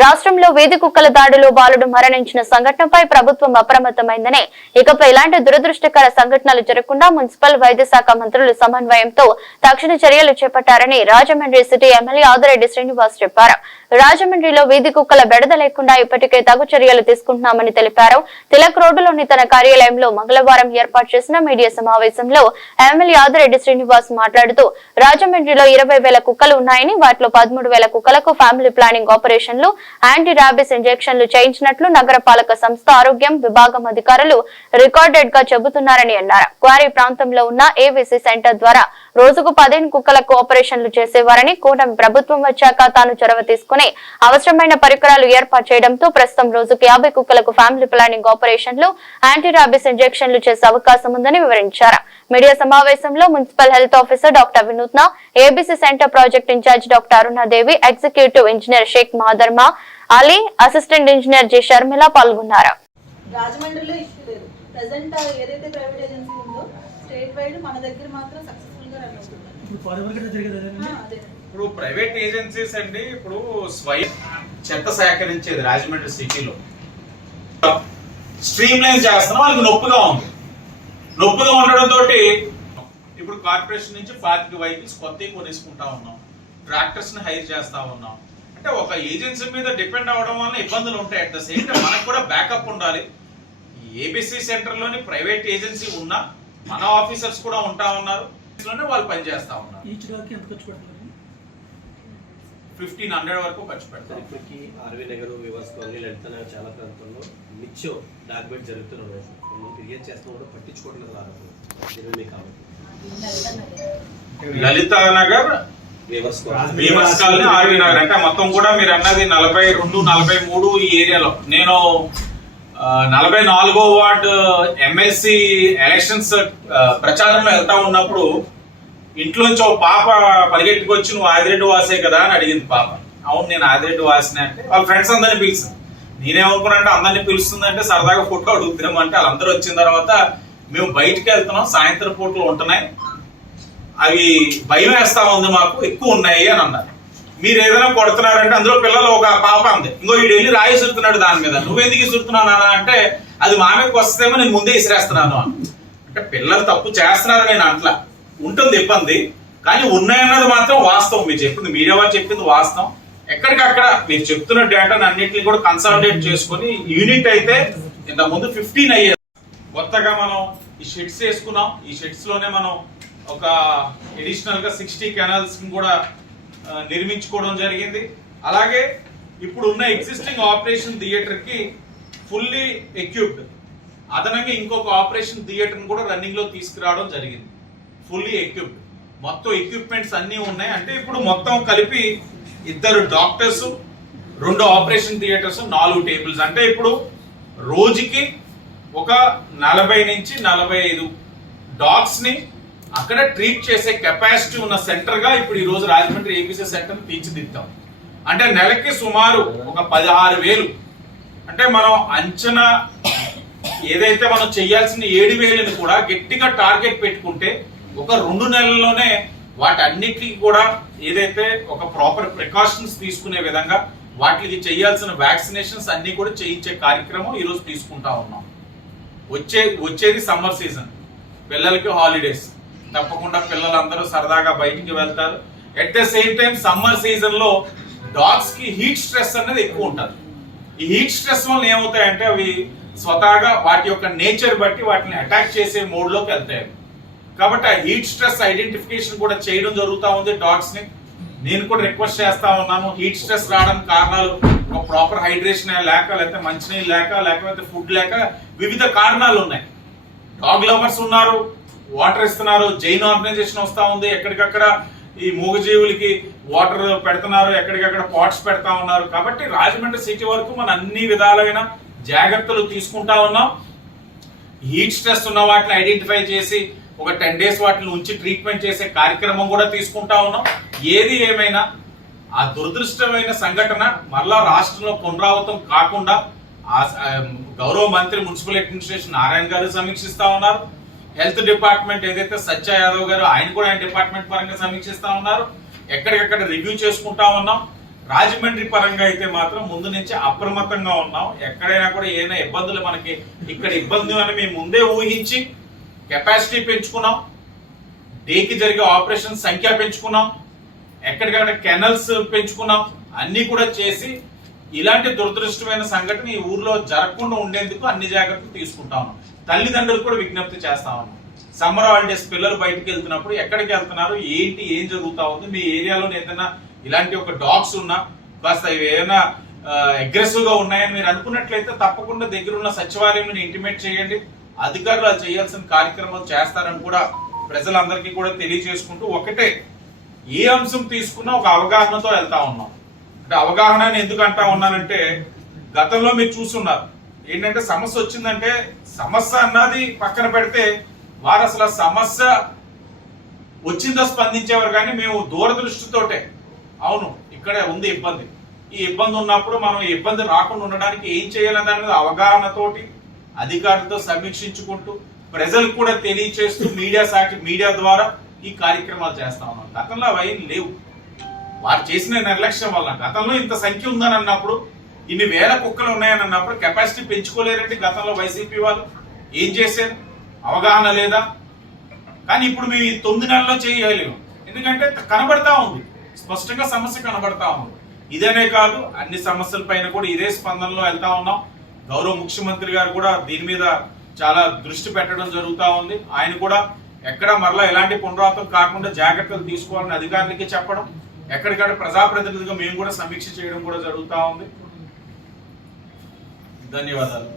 రాష్ట్రంలో వీధి కుక్కల దాడిలో బాలుడు మరణించిన సంఘటనపై ప్రభుత్వం అప్రమత్తమైందని ఇకపై ఇలాంటి దురదృష్టకర సంఘటనలు జరగకుండా మున్సిపల్ వైద్య శాఖ మంత్రులు సమన్వయంతో తక్షణ చర్యలు చేపట్టారని రాజమండ్రి సిటీ ఎమ్మెల్యే ఆదిరెడ్డి శ్రీనివాస్ చెప్పారు. రాజమండ్రిలో వీధి కుక్కల బెడద లేకుండా ఇప్పటికే తగు చర్యలు తీసుకుంటున్నామని తెలిపారు. తిలక్ రోడ్డులోని తన కార్యాలయంలో మంగళవారం ఏర్పాటు చేసిన మీడియా సమావేశంలో ఎమ్మెల్యే ఆదిరెడ్డి శ్రీనివాస్ మాట్లాడుతూ రాజమండ్రిలో ఇరవై వేల కుక్కలు ఉన్నాయని వాటిలో పదమూడు వేల కుక్కలకు ఫ్యామిలీ ప్లానింగ్ ఆపరేషన్లు యాంటీ ర్యాబిస్ ఇంజెక్షన్లు చేయించినట్లు నగరపాలక సంస్థ ఆరోగ్యం విభాగం అధికారులు రికార్డెడ్గా చెబుతున్నారని అన్నారు. క్వారీ ప్రాంతంలో ఉన్న ఏవీసీ సెంటర్ ద్వారా రోజుకు పదిహేను కుక్కలకు ఆపరేషన్లు చేసేవారని కూటమి ప్రభుత్వం వచ్చాక తాను చొరవ తీసుకుని అవసరమైన పరికరాలు ఏర్పాటు చేయడంతో ప్రస్తుతం రోజుకు యాభై కుక్కలకు ఫ్యామిలీ ప్లానింగ్ ఆపరేషన్లు యాంటీ ర్యాబిస్ ఇంజెక్షన్లు చేసే అవకాశం ఉందని వివరించారు. మీడియా సమావేశంలో municipal health officer doctor Vinutna ABC centre project incharge doctor Arunadevi executive engineer Sheikh Mahadarma Ali assistant engineer G Sharmila పాల్గొన్నారు. రాజమండ్రిలో ఇష్యూ లేదు. ప్రజెంట్ ఏదైతే ప్రైవేట్ ఏజెన్సీ ఉందో స్టేట్ వైడ్ మన దగ్గర మాత్రం సక్సెస్ఫుల్గా రన్ అవుతుంది ఇప్పుడు ప్రైవేట్ ఏజెన్సీస్ అండి ఇప్పుడు స్వయం చెత్త సేకరించేది రాజమండ్రి సిటీలో. స్ట్రీమ్ లైన్ చేస్తున్నాం వాళ్ళకి నొప్పిగా ఉంది. నొప్పిగా ఉండడం తోటి ఇప్పుడు కార్పొరేషన్ నుంచి పాతిక వెహికల్స్ కొత్తవి కొనేసుకుంటా ఉన్నాం. ట్రాక్టర్స్ని హైర్ చేస్తా ఉన్నాం. అంటే ఒక ఏజెన్సీ మీద డిపెండ్ అవడం వల్ల ఇబ్బందులు ఉంటాయి. అట్ ద సేమ్ టైం మనకు కూడా బ్యాకప్ ఉండాలి. ఏబిసి సెంటర్లోని ప్రైవేట్ ఏజెన్సీ ఉన్నా మన ఆఫీసర్స్ కూడా ఉంటా ఉన్నారు. వాళ్ళు పనిచేస్తా ఉన్నారు. ఫిఫ్టీన్ హండ్రెడ్ వరకు ఖర్చు పెడతారు. ఇప్పటికీ ఆర్వీ నగర్ వివాస్ కాలనీ లలిత నగర్ చాలా ప్రాంతాల్లో నిత్యం డాక్యుమెంట్ జరుగుతున్నాయి సార్ మనం ఫిర్యాదు చేస్తున్నా కూడా పట్టించుకోవట్లేదు ఆరోపణ దీని మీకు కాబట్టి లలిత నగర్ వివాస్ కాలనీ. ఆర్వీ నగర్. అంటే మొత్తం కూడా మీరు అన్నది నలభై రెండు నలభై మూడు ఈ ఏరియాలో. నేను నలభై నాలుగో వార్డు ఎమ్మెల్సీ ఎలక్షన్స్ ప్రచారంలో వెళ్తా ఉన్నప్పుడు ఇంట్లోంచి ఒక పాప పరిగెట్టుకొచ్చి నువ్వు ఆదిరెడ్డి వాసే కదా అని అడిగింది పాప. అవును నేను ఆదిరెడ్డి వాసినే అంటే వాళ్ళ ఫ్రెండ్స్ అందరిని పిలిచింది నేనేమనుకున్నానంటే అందరిని పిలుస్తుందంటే సరదాగా ఫోటో అడుగుతున్నామంటే వాళ్ళందరూ వచ్చిన తర్వాత మేము బయటికి వెళ్తున్నాం సాయంత్రం పూటలు ఉంటున్నాయి. అవి భయం వేస్తా ఉంది మాకు ఎక్కువ ఉన్నాయి అని అన్నారు. మీరు ఏదైనా కొడుతున్నారంటే అందులో పిల్లలు ఒక పాప ఉంది. ఇంకో వీడు వెళ్ళి రాయి సురుతున్నాడు దాని మీద. నువ్వెందుకు ఇసురుతున్నావు అంటే అది మామకి మీదకి వస్తేమో నేను ముందే ఇసిరేస్తున్నాను అని. అంటే పిల్లలు తప్పు చేస్తున్నారు నేను అట్లా. ఉంటుంది ఇబ్బంది కానీ ఉన్నాయన్నది మాత్రం వాస్తవం. మీరు చెప్పింది మీడియా వాళ్ళు చెప్పింది వాస్తవం. ఎక్కడికక్కడ మీరు చెప్తున్న డేటాను అన్నింటినీ కూడా కన్సాలిడేట్ చేసుకొని యూనిట్ అయితే ఇంత ముందు ఫిఫ్టీన్ అయ్యేది కొత్తగా మనం ఈ షెడ్స్ వేసుకున్నాం. ఈ షెడ్స్లోనే మనం ఒక ఎడిషనల్గా సిక్స్టీ కెనాల్స్ కూడా నిర్మించుకోవడం జరిగింది. అలాగే ఇప్పుడు ఉన్న ఎగ్జిస్టింగ్ ఆపరేషన్ థియేటర్కి ఫుల్లీ ఎక్విప్డ్ అదనంగా ఇంకొక ఆపరేషన్ థియేటర్ కూడా రన్నింగ్లో తీసుకురావడం జరిగింది. ఫుల్లీ ఎక్విప్డ్ మొత్తం ఎక్విప్మెంట్స్ అన్నీ ఉన్నాయి. అంటే ఇప్పుడు మొత్తం కలిపి ఇద్దరు డాక్టర్స్ రెండు ఆపరేషన్ థియేటర్స్ నాలుగు టేబుల్స్ అంటే ఇప్పుడు రోజుకి ఒక నలభై నుంచి నలభై ఐదు డాగ్స్ని అక్కడ ట్రీట్ చేసే కెపాసిటీ ఉన్న సెంటర్గా ఇప్పుడు ఈ రోజు రాజమండ్రి ఏపీసీ సెంటర్ తీర్చిదిద్దాం. అంటే నెలకి సుమారు ఒక పదహారు వేలు. అంటే మనం అంచనా ఏదైతే మనం చేయాల్సిన ఏడు వేలని కూడా గట్టిగా టార్గెట్ పెట్టుకుంటే ఒక రెండు నెలల్లోనే వాటన్నిటికి కూడా ఏదైతే ఒక ప్రాపర్ ప్రికాషన్స్ తీసుకునే విధంగా వాటికి చేయాల్సిన వ్యాక్సినేషన్స్ అన్ని కూడా చేయించే కార్యక్రమం ఈ రోజు తీసుకుంటా ఉన్నాం. వచ్చే వచ్చేది సమ్మర్ సీజన్ పిల్లలకి హాలిడేస్ తప్పకుండా పిల్లలందరూ సరదాగా బయటికి వెళ్తారు. At the same time summer సీజన్లో డాగ్స్కి హీట్ స్ట్రెస్ అనేది ఎక్కువ ఉంటుంది. ఈ హీట్ స్ట్రెస్ వల్ల ఏమవుతాయంటే అవి స్వతహాగా వాటి యొక్క నేచర్ బట్టి వాటిని అటాక్ చేసే మోడ్లోకి వెళ్తాయి. కాబట్టి ఆ హీట్ స్ట్రెస్ ఐడెంటిఫికేషన్ కూడా చేయడం జరుగుతూ ఉంది డాగ్స్ని. నేను కూడా రిక్వెస్ట్ చేస్తా ఉన్నాను హీట్ స్ట్రెస్ రావడానికి కారణాలు ఒక ప్రాపర్ హైడ్రేషన్ లేక లేకపోతే మంచినీళ్ళు లేక లేకపోతే ఫుడ్ లేక వివిధ కారణాలు ఉన్నాయి. డాగ్ లవర్స్ ఉన్నారు వాటర్ ఇస్తున్నారు జైన్ ఆర్గనైజేషన్ వస్తా ఉంది ఎక్కడికక్కడ ఈ మూగజీవులకి వాటర్ పెడుతున్నారు ఎక్కడికక్కడ పాట్స్ పెడతా ఉన్నారు. కాబట్టి రాజమండ్రి సిటీ వరకు మనం అన్ని విధాలైన జాగ్రత్తలు తీసుకుంటా ఉన్నాం. హీట్ స్ట్రెస్ ఉన్న వాటిని ఐడెంటిఫై చేసి ఒక టెన్ డేస్ వాటిని ఉంచి ట్రీట్మెంట్ చేసే కార్యక్రమం కూడా తీసుకుంటా ఉన్నాం. ఏది ఏమైనా ఆ దురదృష్టమైన సంఘటన మరలా రాష్ట్రంలో పునరావృతం కాకుండా ఆ గౌరవ మంత్రి మున్సిపల్ అడ్మినిస్ట్రేషన్ నారాయణ గారు సమీక్షిస్తా ఉన్నారు. హెల్త్ డిపార్ట్మెంట్ ఏదైతే సత్య యాదవ్ గారు ఆయన కూడా ఆయన డిపార్ట్మెంట్ పరంగా సమీక్షిస్తా ఉన్నారు. ఎక్కడికక్కడ రివ్యూ చేసుకుంటా ఉన్నాం. రాజమండ్రి పరంగా అయితే మాత్రం ముందు నుంచి అప్రమత్తంగా ఉన్నాం. ఎక్కడైనా కూడా ఏదైనా ఇబ్బందులు మనకి ఇక్కడ ఇబ్బంది అని మేము ముందే ఊహించి కెపాసిటీ పెంచుకున్నాం. డేకి జరిగే ఆపరేషన్ సంఖ్య పెంచుకున్నాం. ఎక్కడికక్కడ కెనల్స్ పెంచుకున్నాం. అన్ని కూడా చేసి ఇలాంటి దురదృష్టమైన సంఘటన ఈ ఊర్లో జరగకుండా ఉండేందుకు అన్ని జాగ్రత్తలు తీసుకుంటా ఉన్నాం. తల్లిదండ్రులు కూడా విజ్ఞప్తి చేస్తా ఉన్నాం. సమ్మర్ హాలిడేస్ పిల్లలు బయటకు వెళ్తున్నప్పుడు ఎక్కడికి వెళ్తున్నారు ఏంటి ఏం జరుగుతా ఉంది మీ ఏరియాలో ఏదైనా ఇలాంటి ఒక డాగ్స్ ఉన్నా కాస్త ఏదైనా ఏమైనా అగ్రెసివ్గా ఉన్నాయని మీరు అనుకున్నట్లయితే తప్పకుండా దగ్గర ఉన్న సచివాలయం ఇంటిమేట్ చేయండి. అధికారులు చేయాల్సిన కార్యక్రమాలు చేస్తారని కూడా ప్రజలందరికీ కూడా తెలియజేసుకుంటూ ఒకటే ఏ అంశం తీసుకున్నా ఒక అవగాహనతో వెళ్తా ఉన్నాం. అంటే అవగాహన ఎందుకు అంటా ఉన్నానంటే గతంలో మీరు చూస్తున్నారు ఏంటంటే సమస్య వచ్చిందంటే సమస్య అన్నది పక్కన పెడితే వారు అసలు ఆ సమస్య వచ్చిందో స్పందించేవారు కానీ మేము దూరదృష్టితోటే. అవును ఇక్కడే ఉంది ఇబ్బంది. ఈ ఇబ్బంది ఉన్నప్పుడు మనం ఇబ్బంది రాకుండా ఉండడానికి ఏం చేయాలనే దాని మీద అవగాహనతోటి అధికారులతో సమీక్షించుకుంటూ ప్రజలకు కూడా తెలియచేస్తూ మీడియా సాక్షి మీడియా ద్వారా ఈ కార్యక్రమాలు చేస్తా ఉన్నాం. గతంలో అవి ఏం లేవు. వారు చేసిన నిర్లక్ష్యం వల్ల. గతంలో ఇంత సంఖ్య ఉందని అన్నప్పుడు ఇన్ని వేల కుక్కలు ఉన్నాయని అన్నప్పుడు కెపాసిటీ పెంచుకోలేరండి గతంలో వైసీపీ వాళ్ళు ఏం చేశారు? అవగాహన లేదా? కానీ ఇప్పుడు మేము ఈ తొమ్మిది నెలల్లో చేయలేము. ఎందుకంటే కనబడతా ఉంది. స్పష్టంగా సమస్య కనబడతా ఉంది. ఇదనే కాదు అన్ని సమస్యల పైన కూడా ఇదే స్పందనలో వెళ్తా ఉన్నాం. గౌరవ ముఖ్యమంత్రి గారు కూడా దీని మీద చాలా దృష్టి పెట్టడం జరుగుతూ ఉంది. ఆయన కూడా ఎక్కడ మరలా ఎలాంటి పునరావృతం కాకుండా జాగ్రత్తలు తీసుకోవాలని అధికారులకి చెప్పడం ఎక్కడికక్కడ ప్రజాప్రతినిధిగా మేము కూడా సమీక్ష చేయడం కూడా జరుగుతూ ఉంది. ధన్యవాదాలు.